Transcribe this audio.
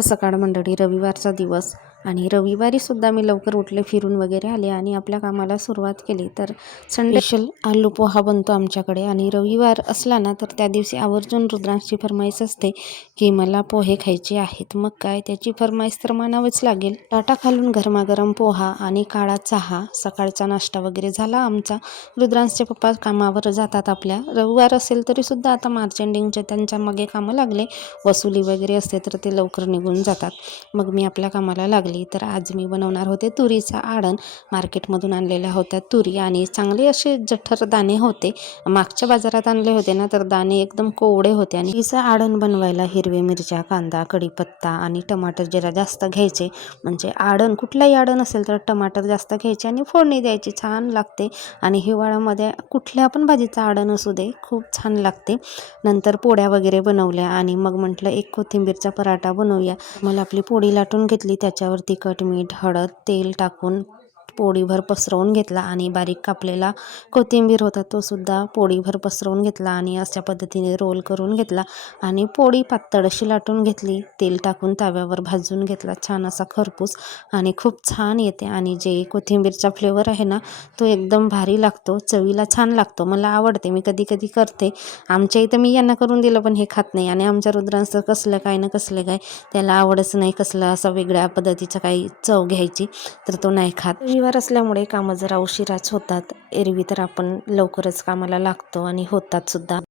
सकाळ मंडळी, रविवारचा दिवस आणि रविवारी सुद्धा मी लवकर उठले, फिरून वगैरे आले आणि आपल्या कामाला सुरुवात केली. तर संडे स्पेशल आलू पोहा बनतो आमच्याकडे आणि रविवार असला ना तर त्या दिवशी आवर्जून रुद्रांची फरमाईश असते की मला पोहे खायचे आहेत. मग काय, त्याची फरमाईश तर मानावंच लागेल. टाटा खालून गरमागरम पोहा आणि काळा चहा, सकाळचा नाश्ता वगैरे झाला आमचा. रुद्रांचे पप्पा कामावर जातात. आपल्या रविवार असेल तरी सुद्धा आता मार्च एंडिंगचे त्यांच्या मागे कामं लागले, वसुली वगैरे असते तर ते लवकर निघून जातात. मग मी आपल्या कामाला लागली. तर आज मी बनवणार होते तुरीचा आडण. मार्केटमधून आणलेल्या होत्या तुरी आणि चांगले असे जठर दाणे होते. मागच्या बाजारात आणले होते ना तर दाणे एकदम कोवडे होते. आणि तुरीचं आडण बनवायला हिरवे मिरच्या, कांदा, कढीपत्ता आणि टमाटर जरा जास्त घ्यायचे. म्हणजे आडण कुठलाही आडण असेल तर टमाटर जास्त घ्यायचे आणि फोडणी द्यायची, छान लागते. आणि हिवाळ्यामध्ये कुठल्या पण भाजीचं आडण असू दे, खूप छान लागते. नंतर पोळ्या वगैरे बनवल्या आणि मग म्हटलं एक कोथिंबीरचा पराठा बनवूया. मला आपली पोळी लाटून घेतली, त्याच्यावर तिखट, मीठ, हळद, तेल टाकून पोळीभर पसरवून घेतला आणि बारीक कापलेला कोथिंबीर होता तो सुद्धा पोळीभर पसरवून घेतला आणि अशा पद्धतीने रोल करून घेतला आणि पोळी पातळ अशी लाटून घेतली. तेल टाकून तव्यावर भाजून घेतला, छान असा खरपूस, आणि खूप छान येते. आणि जे कोथिंबीरचा फ्लेवर आहे ना तो एकदम भारी लागतो, चवीला छान लागतो. मला आवडते, मी कधी कधी करते. आमच्या इथं मी यांना करून दिलं पण हे खात नाही. आणि आमच्या रुद्रांचं कसलं काय ना कसलं काय, त्याला आवडच नाही कसलं असं वेगळ्या पद्धतीचं काही चव घ्यायची, तर तो नाही खात. रविवार असल्यामुळे कामं जरा उशिराच होतात. एरवी तर आपण लवकरच कामाला लागतो आणि होतात सुद्धा.